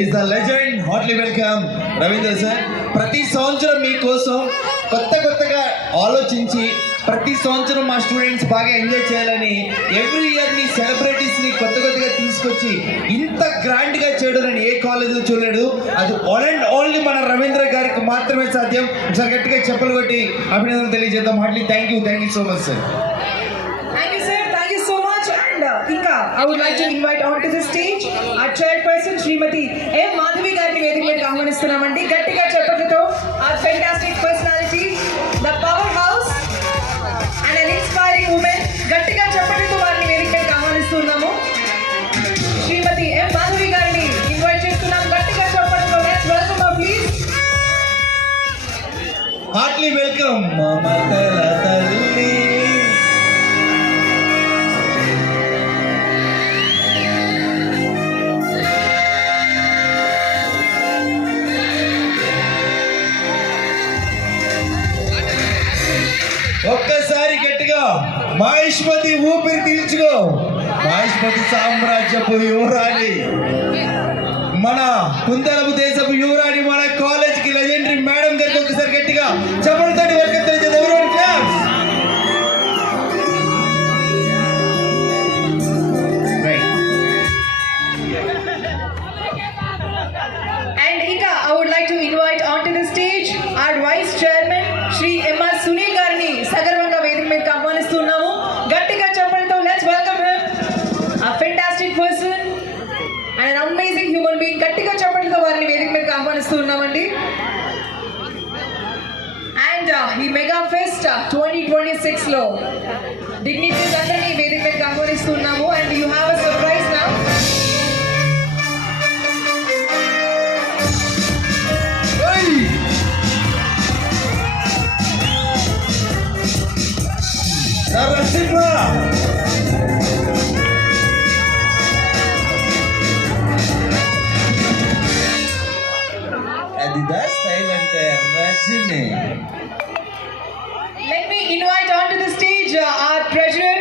Is the legend. Heartly welcome Ravindra sir. ప్రతి సంవత్సరం మీకోసం కొత్తగా ఆలోచించి ప్రతి సంవత్సరం మా స్టూడెంట్స్ బాగా ఎంజాయ్ చేయాలని ఎవ్రీ ఇయర్ మీ సెలబ్రిటీస్ని కొత్తగా తీసుకొచ్చి ఇంత గ్రాండ్గా చేయడం నేను ఏ కాలేజీలో చూడలేదు. అది ఆల్ అండ్ ఓన్లీ మన రవీంద్ర గారికి మాత్రమే సాధ్యం. ఒకసారి గట్టిగా చెప్పలు కొట్టి అభినందనలు తెలియజేద్దాం. Heartly thank you so much sir. ఇంకా I would like to invite onto the stage our chairperson Srimati M. Madhavi గారిని వేదిక మీదకి ఆహ్వానిస్తున్నామండి. గట్టిగా చెప్పకతో our fantastic personality, the powerhouse and an inspiring woman. గట్టిగా చెప్పకతో వారిని వేదిక మీదకి ఆహ్వానిస్తున్నాము. శ్రీమతి M. Madhavi గారిని ఇన్వైట్ చేస్తున్నాం. గట్టిగా చెప్పకతో let's welcome her please. Heartly welcome మమతల తల్లి. ఒక్కసారి గట్టిగా మహేష్మతి ఊపిరి పీల్చుకో. మహేష్మతి సామ్రాజ్యపు యువరాణి, మన కుందలపు దేశపు యువరాణి, మన కాలేజ్కి లెజెండరీ మేడం గారికి ఒకసారి గట్టిగా చెప్పడంతో వెల్కమ్ తెలియజేది. ఎవరు claps. And Ika, I would like to invite onto the stage our Vice Chairman Shri M.R. Sunil గారిని సగర్వంగా వేదిక మీదకి ఆహ్వానిస్తున్నాము. గట్టిగా చెప్పడంతో let's welcome him. A fantastic person and an amazing human being. గట్టిగా చెప్పడంతో వారిని వేదిక మీదకి ఆహ్వానిస్తున్నామండి. And ఈ మెగా ఫెస్ట్ 2026 లో డిగ్నిటీస్ అందరినీ వేదిక మీదకి ఆహ్వానిస్తున్నాము. And you have a surprise now. Narasimha అది దా స్టైల్ అంటే Rajani. Let me invite onto the stage our treasurer